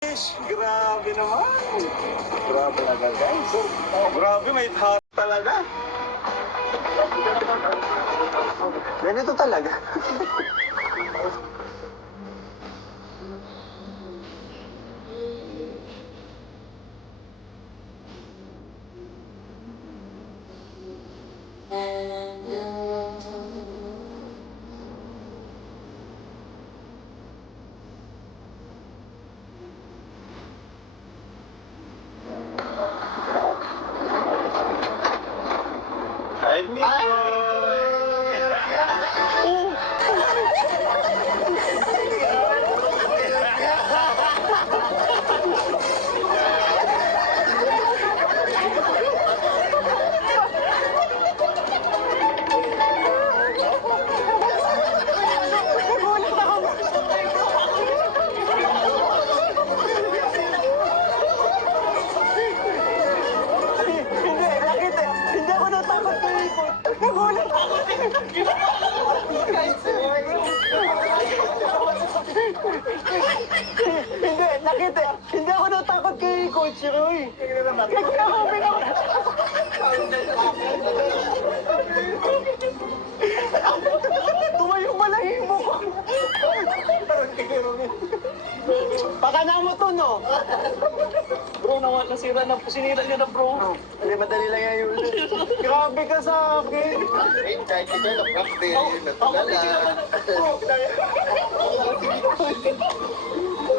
Grabe naman. Grabe talaga, guys. Grabe, may heart talaga. Ganito talaga. Ay, Hindi ako natakot kay Ikot. Nagulat ako. Hindi ako natakot kay Coach Roy. Kaya Robin ako. Tumayo malahimo ko. Pakana mo to, no? Bro, nasira na, sinira niya na bro. Hindi, madali lang yan yun. Grabe ka sa akin. Kahit ito na practice, yun natulala.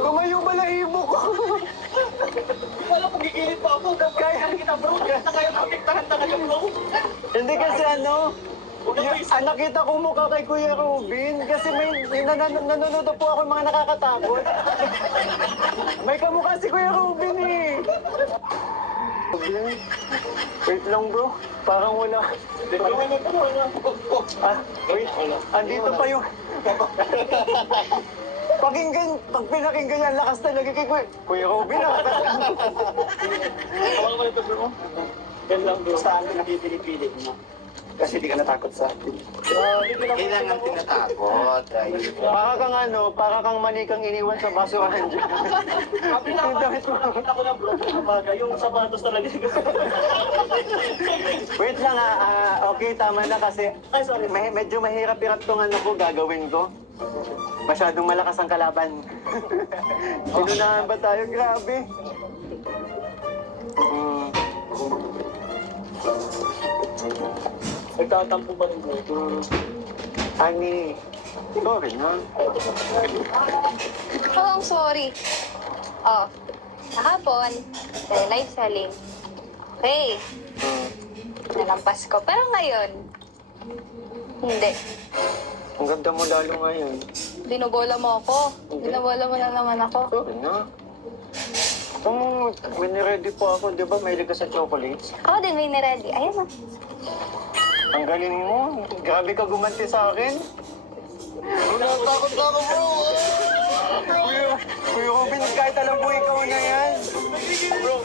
Tumayo malahimo ko. Wala kong gigilid pa ako. Kaya kita bro, na kaya protektahan talaga bro. Hindi kasi nakita ko mukha kay Kuya Rubin kasi may nanonood po ako ng mga nakakatakot. May kamukha si Kuya Rubin eh. Wait lang bro, parang wala. Wait, andito pa yun. Pag pinakinggan yan, lakas talaga kay Kuya Rubin. Hawakan mo nito bro. Yan lang bro. Basta amin nakipili-pili mo. Kasi di ka natakot sa atin. Kailangan tinatakot. Para kang manikang iniwan sa basurahan dyan. Sabi na nakita ko na bro. Yung sapatos talaga. Wait lang okay, tama na kasi Ay, sorry. medyo mahirap-hirap tong ko gagawin ko. Masyadong malakas ang kalaban. Sinunahan ba tayo? Grabe. Nagtatampo pa rin bro. Ani, sorry na. Oh, I'm sorry. Oh, kahapon, live selling. Okay, nalampas ko. Pero ngayon, hindi. Ang ganda mo lalo ngayon. Binubola mo ako. Binabola mo na naman ako. Sorry na. Ready po ako, di ba? Mahilig ka sa chocolates. Ako din may niready. Ayun na. Ang galing mo. Grabe ka gumanti sa akin. Takot na ako, bro! Kuya Robin, kahit alam mo ikaw na yan. Bro.